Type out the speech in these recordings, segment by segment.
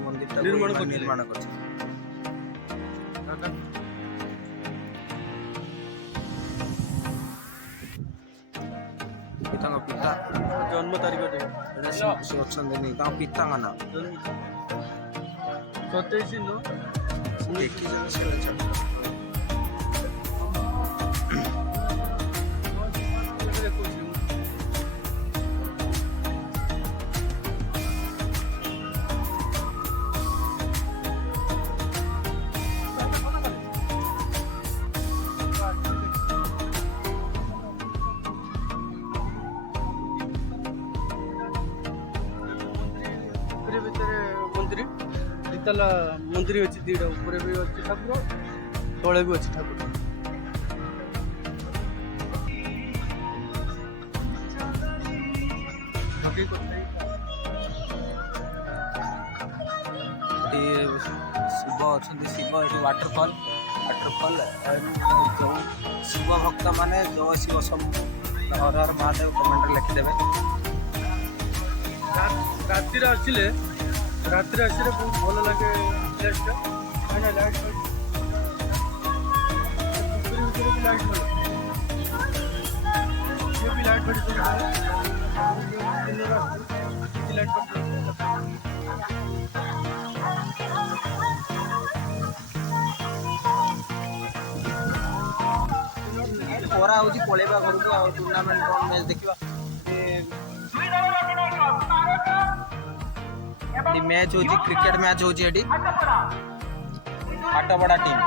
मंदिर निर्माण कर पिता जन्म तारीख पिता ना 27 दितला मंदिर अच्छी दीटा ऊपर भी अच्छी ठाकुर तले भी अच्छी ठाकुर शिव अच्छा शिव वाटरफॉल जो शिव भक्त माने जो शिव सब हर हर महादेव कमेंट लिखिदेवे रात्रि आसले बहुत भल लगे प्लेसटा लाइट खरा हूँ पलैबा घर को टूर्णामेंट मैच देखा मैच हो क्रिकेट मैच हो हाटपड़ा टीम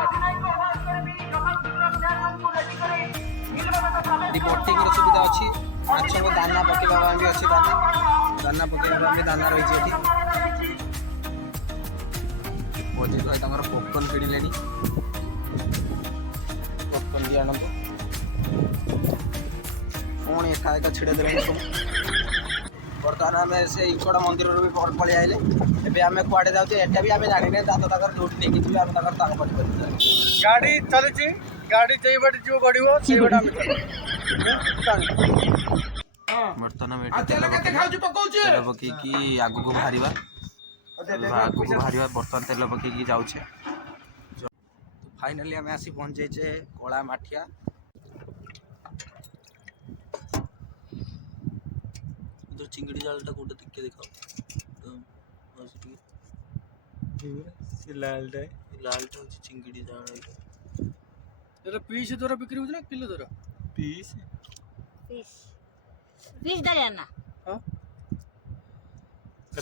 बोटिंग सुविधा अच्छी माछ को दाना पकेवा भी अच्छी दाना पकेवा भी दाना रही भोजी भाई पॉपकॉर्न किणिले पॉपकॉर्न भी आनंद पुणी एका एका छिड़े देवे सब बर्तमान आम से इकड़ा मंदिर भी पलि आइले एवं आम कड़े जाऊे एटा भी आम जाने तक लुट नहीं गाड़ी चलुची गाड़ी जो बाटे जो बढ़ो से बर्तमान तेल पकईकि आग को बाहर बर्तमान तेल पकईकि जाऊे फाइनाली आम आसी पहुँचे कला माठिया चिंगड़ी जालटा कोटे टिके देखा लालटा हूँ चिंगड़ी जाल पीस द्वारा बिक्री होता किलो द्वारा पीस दरिया ना हाँ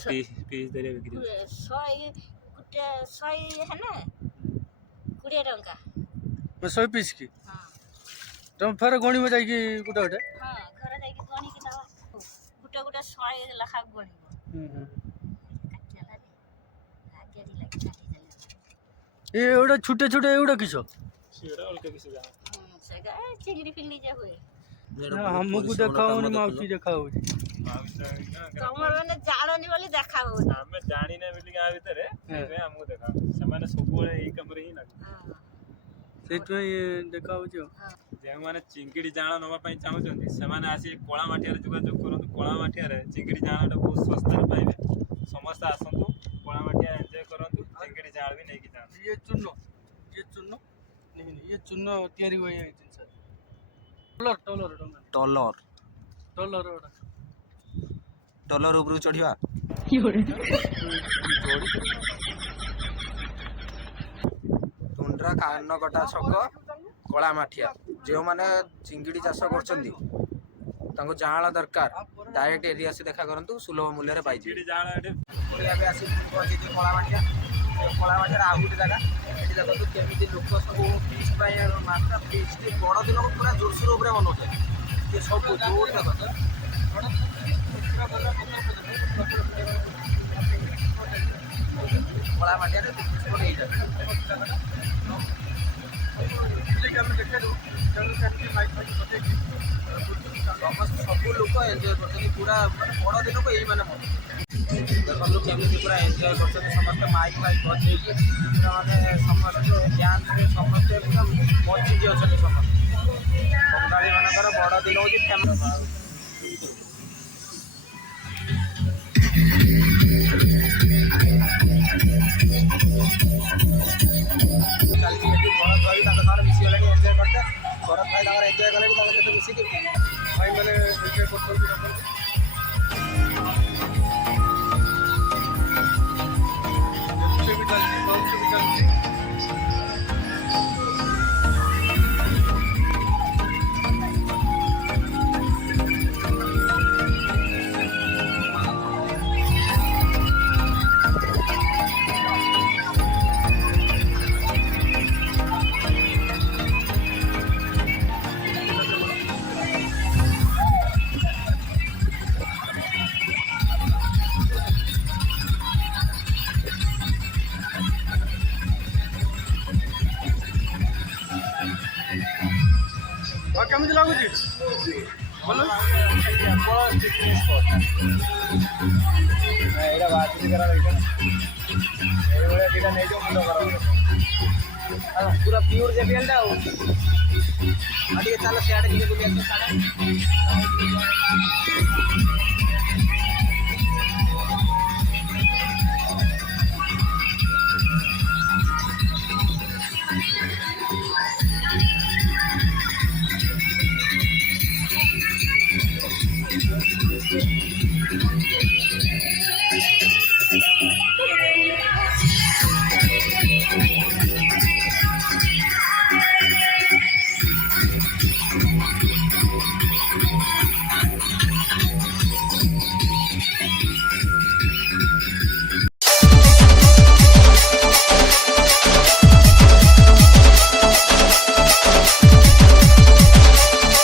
पीस दरिया बिक्री 100 है ना 20 टंका 100 पीस की हाँ तुम फेर गणी में जाइए गुटा गुटा हाँ घर जाइए गणी के दवा गुटा गुटा 100 लाख गणी ये एवढा छोटे छोटे एवढा किसो चिंगड़ी फिंगड़ी जा हुए हमको देखाओ नि माउसी देखाओ तमर माने जाणनी बोली देखाओ हम जानि ना बोली आ भीतर से हमको देखाओ समान सब बळे ई कमरे ही लागो सेट में देखाओ जो जे माने चिंगड़ी जाण नवा पई चाहउछंती से माने आसी कोळा माठिया रे जोगाजोग करंतु कोळा माठिया रे चिंगड़ी जाणटा बहुत सस्ता रे पाइबे समस्त आसंतु कोळा माठिया एन्जॉय करंतु चिंगड़ी जाण भी नहीं की जाण ये चुन्नो नहीं ये चुन्नो तयारी हुई है टलर ऊपर चढ़िया टुंड्रा कानकटा छक कला माठिया जो मैंने चिंगड़ी चाष कर जाँला दरकार डायरेक्ट एरिया से देखा करंतु सुलभ मूल्य रे पाई चिंगड़ी जाण एटे कला माठिया आउ गोटे जगह ये देखो केमी लोक सब फीस्ट मात्रा फीस्ट बड़ दिन को पूरा जोरसोर बनाते ये सब जोर देखो कला माठिया ଆମେ ଦେଖେଇଲୁ ତେଣୁ ସେମିତି ମାଇକ୍ ଫାଇକ୍ ବଜେଇକି ସମସ୍ତେ ସବୁ ଲୋକ ଏନ୍ଜୟ କରୁଛନ୍ତି ପୁରା ମାନେ ବଡ଼ ଦିନକୁ ଏଇମାନେ ଦେଖନ୍ତୁ କେମିତି ପୁରା ଏନ୍ଜୟ କରୁଛନ୍ତି ସମସ୍ତେ ମାଇକ୍ ଫାଇକ୍ ବଜେଇକି ପୁରା ମାନେ ସମସ୍ତେ ଡ୍ୟାନ୍ସରେ ସମସ୍ତେ ପୁରା ମଜିକି ଅଛନ୍ତି ସମସ୍ତେ ବଙ୍ଗାଳୀମାନଙ୍କର ବଡ଼ ଦିନ ହେଉଛି ଫେମସ୍। ଚାଲିଛି ଏଠି ଭରତ ଭାଇ ତାଙ୍କ ସାଙ୍ଗରେ ମିଶିଗଲେଣି ଏନ୍ଜୟ କରିତେ ଭରତ ଭାଇ ତାଙ୍କର ଏନ୍ଜୟ କଲେଣି ତାଙ୍କ ସହିତ ମିଶିକି ଭାଇମାନେ ଏନ୍ଜୟ କରୁଛନ୍ତି ରଖନ୍ତି। ବି ଚାଲିଛି ବହୁତ ବି ଚାଲିଛି। ଆଉ କେମିତି ଲାଗୁଛି ଭଲ? ଏଇଟା ବାହାରିକର ଏଇଟା ଏଇଭଳିଆ ଦୁଇଟା ନେଇଯିବ ମୁଣ୍ଡ ଖରାପ ପୁରା ପିଓର ଜେବିଏଲଟା ଆଉ ଟିକେ ଚାଲ ସିଆଡ଼େ ଟିକେ ବୁଲି ଆସିବ